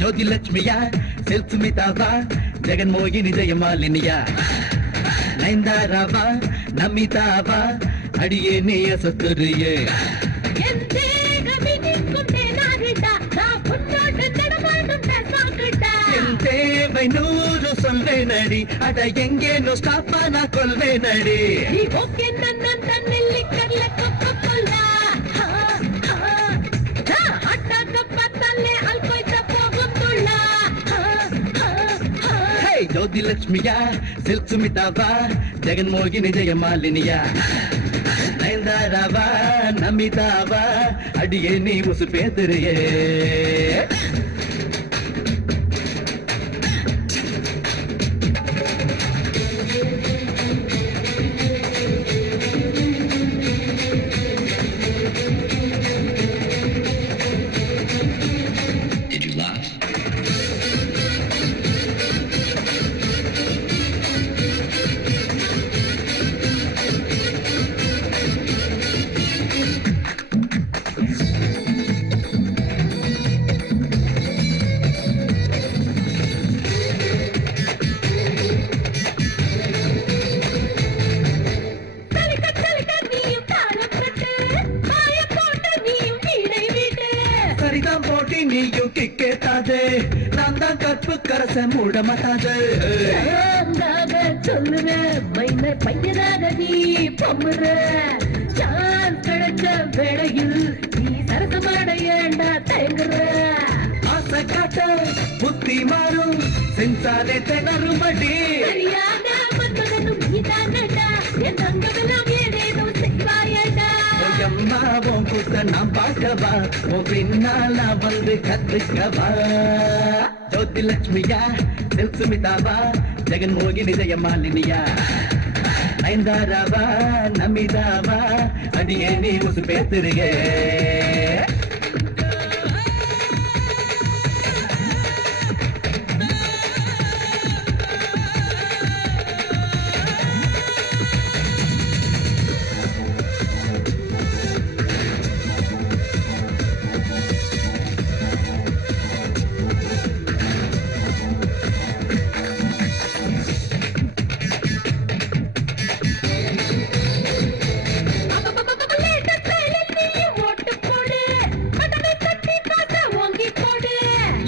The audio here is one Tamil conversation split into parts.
ಜ್ಯೋತಿ ಲಕ್ಷ್ಮಿಯ ಸುಮಿತಾವ ಜಗನ್ಮೋಹಿನಿ ಜಯಮಾಲಿನಿಯ ನೈಂದಾರವ ನಮಿತಾವ ಅಡಿಗೆ ನೀಯ ಸತ್ತುರಿಯೇ ನೂರು ಸೊಲ್ವೆ ನಡಿ ಅದ ಎಂಗೇನು ಸ್ಟಾಪನ ಕೊಲ್ವೆ ನಡಿ ಜ್ಯೋತಿ ಲಕ್ಷ್ಮಿಯ ಸುಮಿತಾವ ಜಗನ್ಮೋಹಿನಿ ಜಯಮಾಲಿನಿಯ ನೈಂದಾರವ ನಮಿತಾವ ಅಡಿಗೆ ನೀವು ಸುಪೇದರಿಯೇ நீயும் கிக்கேட்டாதே நான் தான் கற்பு கரச மூட மாட்டாதே சொல்லுற மைன பையனாக நீ பொம்முற சான் கிடைச்ச வேளையில் நீ சரசமாட ஏண்டா தயங்குற ஆசை காட்ட புத்தி மாறும் சென்சாரே திணறுமடி சரியான மன்மதனும் நீதானடா என் அங்கமெல்லாம் ஏதேதோ செய்வாயடா அம்மாவும் கூட்ட நாம் பார்க்கவா உன் பின்னால வந்து கத்துக்கவா ಜ್ಯೋತಿ ಲಕ್ಷ್ಮಿಯ ಸುಮಿತಾವ ಜಗನ್ಮೋಹಿನಿ ಜಯಮಾಲಿನಿಯ ನೈಂದಾರವ ನಮಿತಾವ ಅಡಿಗೆ ನೀವು ಸುಪೇದರಿಯೇ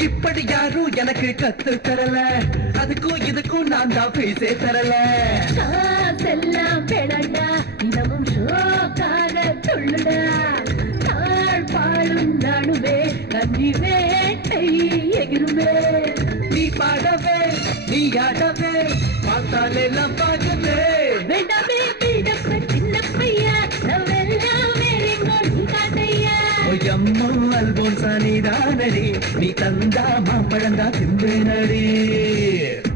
இப்படி யாரும் எனக்கு கத்து தரல அதுக்கும் இதுக்கும் நான் தான் பீசே தரல எல்லாம் பெடண்டா இடமும் ஷோக்காக சொல்லுடா தாழ் பாடும் நானுவே கஞ்சி வேட்டை எகிருமே நீ பாடவே நீ ஆடவே பார்த்தாலே எல்லாம் பார்க்கவே வேண்டாமே பீடப்ப சின்ன பையா நாவெல்லாம் வேறெங்கோ நீ காட்டையா அம்மோ அல்போன் சானிதானடி நீ தந்தா மாம்பழந்தா திம்பேனடி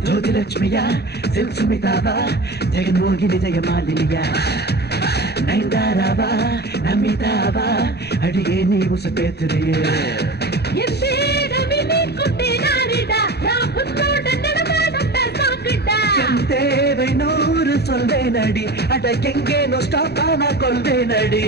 ಜ್ಯೋತಿ ಲಕ್ಷ್ಮಿಯ ಸುಮಿತಾವ ಜಗನ್ಮೋಹಿನಿ ಜಯಮಾಲಿನಿಯ ನೈಂದಾರವ ನಮಿತಾವ ಅಡಿಗೆ ನೀವು ಸುಪೇದರಿಯೇ தேவை நூறு சொல்வே நடி அட எங்கேனோ ஸ்டாப்பான கொள்வே நடி